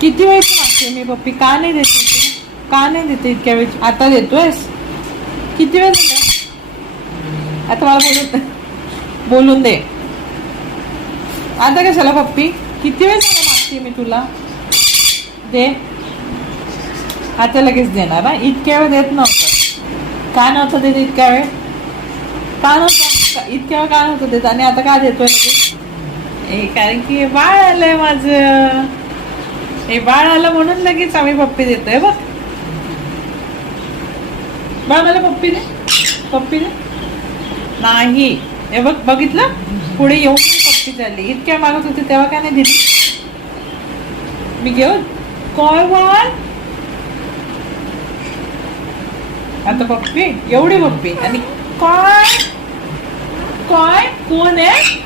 किती वेळची मागते मी पप्पी? का नाही देते तू? का नाही देते इतक्या वेळ? आता देतोयस? किती वेळ झाला? आता मला बोलून दे. आता कशाला पप्पी? किती वेळ झाला मागते मी तुला? दे. आता लगेच देणार. इतक्या वेळ देत नव्हतं. का नव्हतं देत इतक्या वेळ? का नव्हतं इतक्या वेळ? का नव्हतं देत आणि आता का देतोय लगेच? कारण की हे बाळ आलंय माझं. हे बाळ आलं म्हणून लगेच आम्ही पप्पी देतोय. बघ बाळ, मला पप्पी दे. पप्पी दे. नाही. हे बघ, बघितलं? पुढे येऊन पप्पी झाली. इतक्या मागत होती तेव्हा काय नाही दिली? मी घेऊन काय बाळ? आता पप्पी, एवढी पप्पी. आणि काय काय कोण आहे?